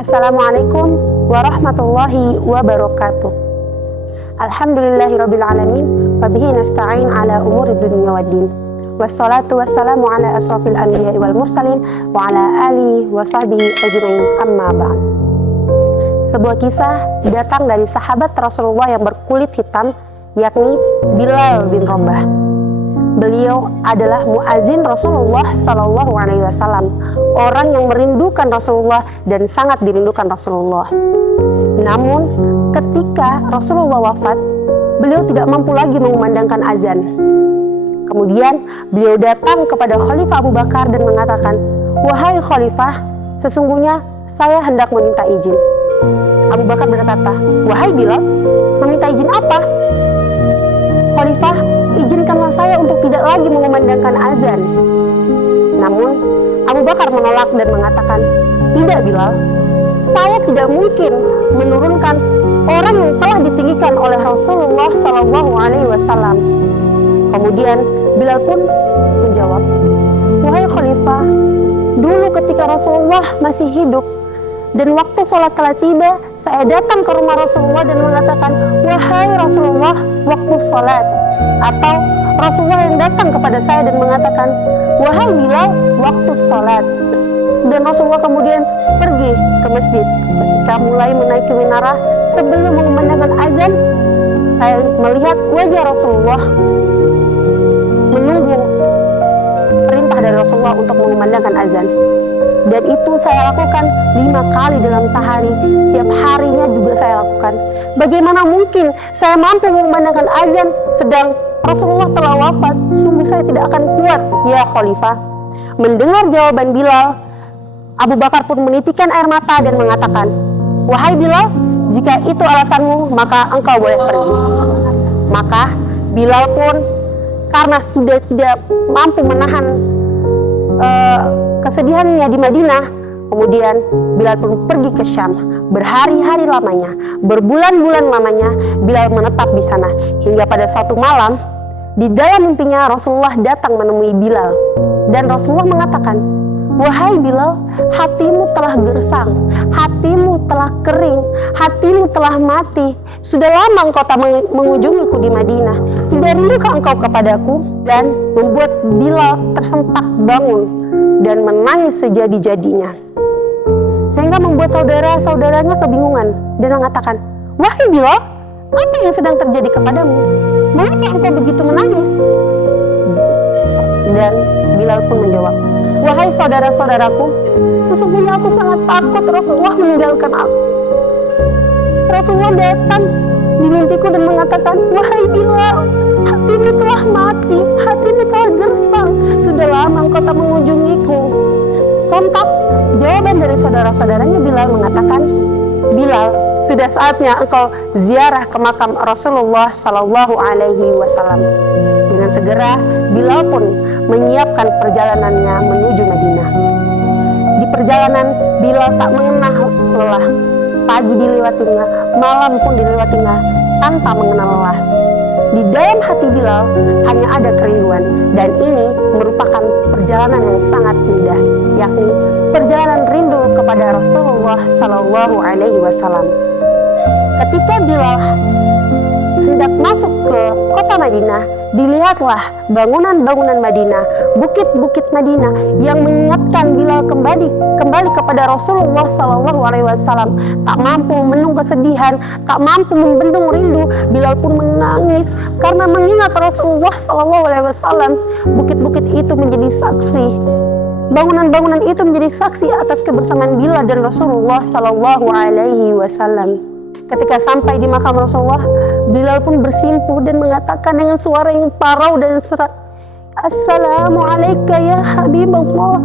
Assalamualaikum warahmatullahi wabarakatuh. Alhamdulillahirabbil alamin wa bihi nasta'in ala umuri dunya waddin. Wassalatu wassalamu ala asrafil anbiya'i wal mursalin wa ala alihi wa sahbihi ajmain, amma ba'd. Sebuah kisah datang dari sahabat Rasulullah yang berkulit hitam, yakni Bilal bin Rabah. Beliau adalah muazin Rasulullah Sallallahu Alaihi Wasallam, orang yang merindukan Rasulullah dan sangat dirindukan Rasulullah. Namun, ketika Rasulullah wafat, beliau tidak mampu lagi mengumandangkan azan. Kemudian, beliau datang kepada Khalifah Abu Bakar dan mengatakan, "Wahai Khalifah, sesungguhnya saya hendak meminta izin." Abu Bakar berkata, "Wahai Bilal, meminta izin apa?" "Khalifah, izinkanlah saya untuk tidak lagi mengumandangkan azan." Namun, Abu Bakar menolak dan mengatakan, "Tidak Bilal, saya tidak mungkin menurunkan orang yang telah ditinggikan oleh Rasulullah Sallallahu Alaihi Wasallam." Kemudian Bilal pun menjawab, "Wahai Khalifah, dulu ketika Rasulullah masih hidup dan waktu sholat telah tiba, saya datang ke rumah Rasulullah dan mengatakan, 'Wahai Rasulullah, waktu sholat.' Atau Rasulullah yang datang kepada saya dan mengatakan, 'Wahai Bilal, waktu sholat.' Dan Rasulullah kemudian pergi ke masjid. Ketika mulai menaiki menara sebelum mengumandangkan azan, saya melihat wajah Rasulullah menunggu perintah dari Rasulullah untuk mengumandangkan azan. Dan itu saya lakukan 5 kali dalam sehari. Setiap harinya juga saya lakukan. Bagaimana mungkin saya mampu mengumandangkan azan sedang Rasulullah telah wafat? Sungguh saya tidak akan kuat, ya Khalifah." Mendengar jawaban Bilal, Abu Bakar pun menitikkan air mata dan mengatakan, "Wahai Bilal, jika itu alasanmu, maka engkau boleh pergi." Maka Bilal pun karena sudah tidak mampu menahan kesedihannya di Madinah, kemudian Bilal pun pergi ke Syam. Berhari-hari lamanya, berbulan-bulan lamanya, Bilal menetap di sana. Hingga pada suatu malam, di dalam mimpinya Rasulullah datang menemui Bilal. Dan Rasulullah mengatakan, "Wahai Bilal, hatimu telah gersang, hatimu telah kering, hatimu telah mati. Sudah lama engkau tak mengunjungiku di Madinah. Tidak rindukah engkau kepadaku?" Dan membuat Bilal tersentak bangun dan menangis sejadi-jadinya. Sehingga membuat saudara-saudaranya kebingungan dan mengatakan, "Wahai Bilal, apa yang sedang terjadi kepadamu? Mengapa engkau begitu menangis?" Dan Bilal pun menjawab, "Wahai saudara-saudaraku, sesungguhnya aku sangat takut Rasulullah meninggalkan aku. Rasulullah datang di mimpiku dan mengatakan, 'Wahai Bilal, hatimu telah mati, hatimu telah gersang. Sudah lama engkau tak mengunjungiku.'" Sontak jawaban dari saudara-saudaranya Bilal mengatakan, "Bilal, sudah saatnya engkau ziarah ke makam Rasulullah Sallallahu Alaihi Wasallam." Dengan segera Bilal pun menyiapkan perjalanannya menuju Madinah. Di perjalanan Bilal tak mengenal lelah. Pagi dilewatinya, malam pun dilewatinya tanpa mengenal lelah. Di dalam hati Bilal hanya ada kerinduan, dan ini merupakan perjalanan yang sangat indah, yakni perjalanan rindu kepada Rasulullah Sallallahu Alaihi Wasallam. Ketika Bilal hendak masuk ke kota Madinah, dilihatlah bangunan-bangunan Madinah, bukit-bukit Madinah yang mengingatkan Bilal kembali kepada Rasulullah Sallallahu Alaihi Wasallam. Tak mampu membendung kesedihan, tak mampu membendung rindu, Bilal pun menangis karena mengingat Rasulullah Sallallahu Alaihi Wasallam. Bukit-bukit itu menjadi saksi, bangunan-bangunan itu menjadi saksi atas kebersamaan Bilal dan Rasulullah Sallallahu Alaihi Wasallam. Ketika sampai di makam Rasulullah, Bilal pun bersimpuh dan mengatakan dengan suara yang parau dan serak, "Assalamualaikum ya Habibullah,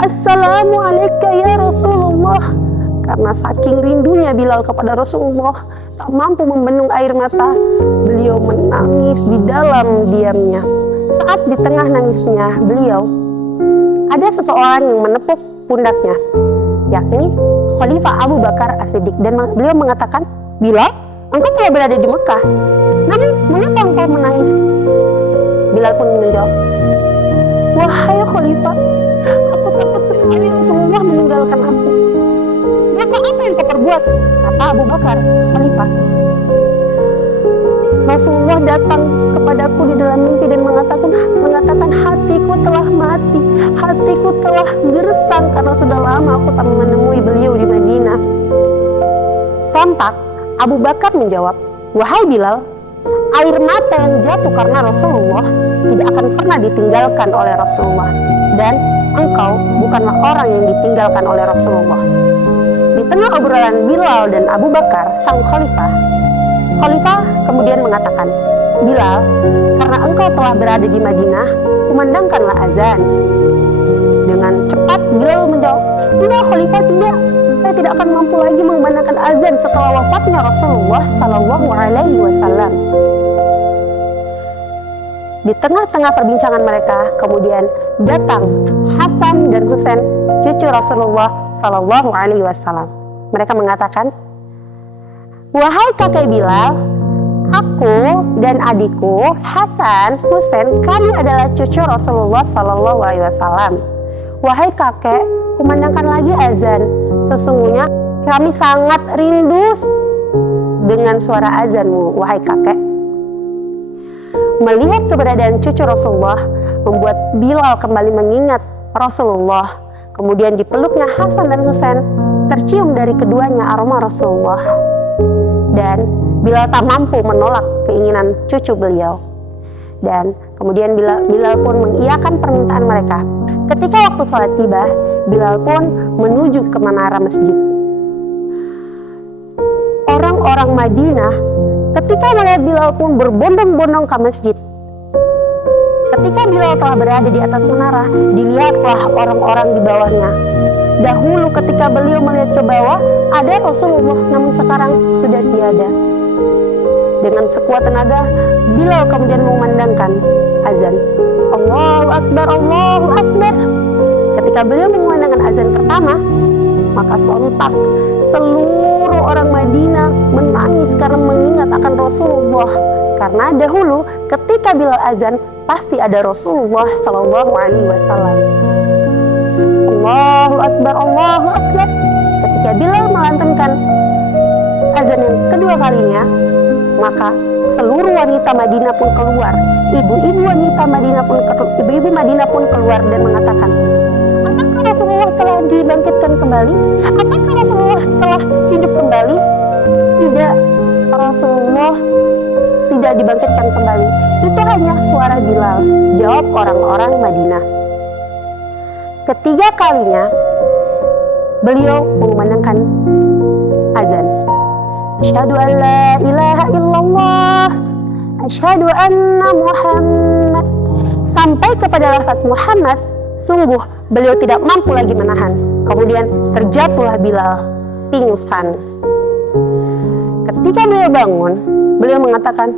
Assalamualaikum ya Rasulullah." Karena saking rindunya Bilal kepada Rasulullah, tak mampu membendung air mata, beliau menangis di dalam diamnya. Saat di tengah nangisnya beliau, ada seseorang yang menepuk pundaknya, yakni Khalifah Abu Bakar As-Siddiq, dan beliau mengatakan, "Bilal, engkau telah berada di Mekah, namun mengapa engkau menangis?" Bilal pun menjawab, "Wahai Khalifah, aku takut sekali Rasulullah meninggalkan aku. Dosa apa yang kau perbuat? Kata Abu Bakar, Khalifah. Rasulullah datang kepadaku di dalam mimpi dan mengatakan hatiku telah mati, hatiku telah gersang karena sudah lama aku tak menemui beliau di Madinah. Sontak Abu Bakar menjawab, wahai Bilal, air mata yang jatuh karena Rasulullah tidak akan pernah ditinggalkan oleh Rasulullah, dan engkau bukanlah orang yang ditinggalkan oleh Rasulullah. Di tengah obrolan Bilal dan Abu Bakar, sang khalifah kemudian mengatakan, Bilal, karena engkau telah berada di Madinah, kumandangkanlah azan. Dengan cepat Bilal menjawab, tidak khalifah, tidak. Saya tidak akan mampu lagi mengumandangkan azan setelah wafatnya Rasulullah Sallallahu Alaihi Wasallam. Di tengah-tengah perbincangan mereka, kemudian datang Hasan dan Husain, cucu Rasulullah Sallallahu Alaihi Wasallam. Mereka mengatakan, wahai kakek Bilal, aku dan adikku Hasan, Husain, kami adalah cucu Rasulullah Sallallahu Alaihi Wasallam. Wahai kakek, kumandangkan lagi azan. Sesungguhnya kami sangat rindu dengan suara azanmu, wahai kakek. Melihat keberadaan cucu Rasulullah membuat Bilal kembali mengingat Rasulullah. Kemudian dipeluknya Hasan dan Husain, tercium dari keduanya aroma Rasulullah. Dan Bilal tak mampu menolak keinginan cucu beliau. Dan kemudian Bilal pun mengiyakan permintaan mereka. Ketika waktu sholat tiba, Bilal pun menuju ke menara masjid. Orang-orang Madinah ketika melihat Bilal pun berbondong-bondong ke masjid. Ketika Bilal telah berada di atas menara, dilihatlah orang-orang di bawahnya. Dahulu ketika beliau melihat ke bawah, ada Rasulullah, namun sekarang sudah tiada. Dengan sekuat tenaga, Bilal kemudian mengumandangkan azan. Allahu Akbar, Allahu Akbar. Ketika beliau mengumandangkan azan pertama, maka sontak seluruh orang Madinah menangis karena mengingat akan Rasulullah. Karena dahulu ketika Bilal azan, pasti ada Rasulullah Sallallahu Alaihi Wasallam. Allahu Akbar, Allahu Akbar. Ketika Bilal melantunkan azan yang kedua kalinya, maka seluruh wanita Madinah pun keluar. Ibu-ibu Madinah pun keluar dan mengatakan, apakah Rasulullah telah dibangkitkan kembali? Apakah Rasulullah telah hidup kembali? Tidak, Rasulullah tidak dibangkitkan kembali. Itu hanya suara Bilal, jawab orang-orang Madinah. Ketiga kalinya beliau mengumandangkan azan. Asyhadu an la ilaha illallah, asyhadu anna Muhammad. Sampai kepada lafaz Muhammad, sungguh beliau tidak mampu lagi menahan. Kemudian terjatuhlah Bilal pingsan. Ketika beliau bangun, beliau mengatakan,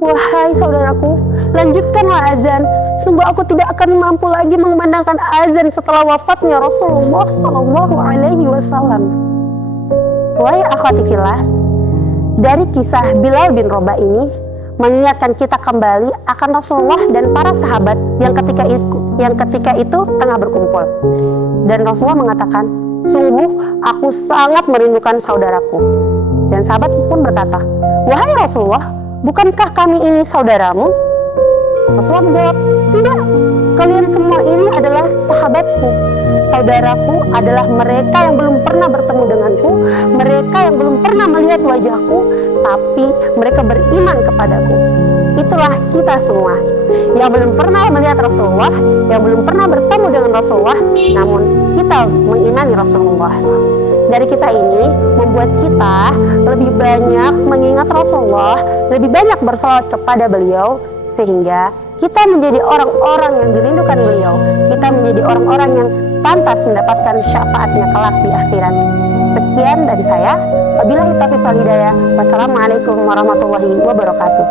wahai saudaraku, lanjutkanlah azan. Sungguh aku tidak akan mampu lagi mengumandangkan azan setelah wafatnya Rasulullah Sallallahu Alaihi Wasallam. Wahai akhwati fillah, dari kisah Bilal bin Rabah ini mengingatkan kita kembali akan Rasulullah dan para sahabat yang ketika itu tengah berkumpul. Dan Rasulullah mengatakan, sungguh aku sangat merindukan saudaraku. Dan sahabat pun berkata, wahai Rasulullah, bukankah kami ini saudaramu? Rasulullah menjawab, tidak, kalian semua ini adalah sahabatku. Saudaraku adalah mereka yang belum pernah bertemu denganku, mereka yang belum pernah melihat wajahku, tapi mereka beriman kepadaku. Itulah kita semua yang belum pernah melihat Rasulullah, yang belum pernah bertemu dengan Rasulullah, namun kita mengimani Rasulullah. Dari kisah ini membuat kita lebih banyak mengingat Rasulullah, lebih banyak bersalawat kepada beliau, sehingga kita menjadi orang-orang yang dirindukan beliau. Kita menjadi orang-orang yang pantas mendapatkan syafaatnya kelak di akhirat. Sekian dari saya. Wabillahi taufiq wal hidayah. Wassalamualaikum warahmatullahi wabarakatuh.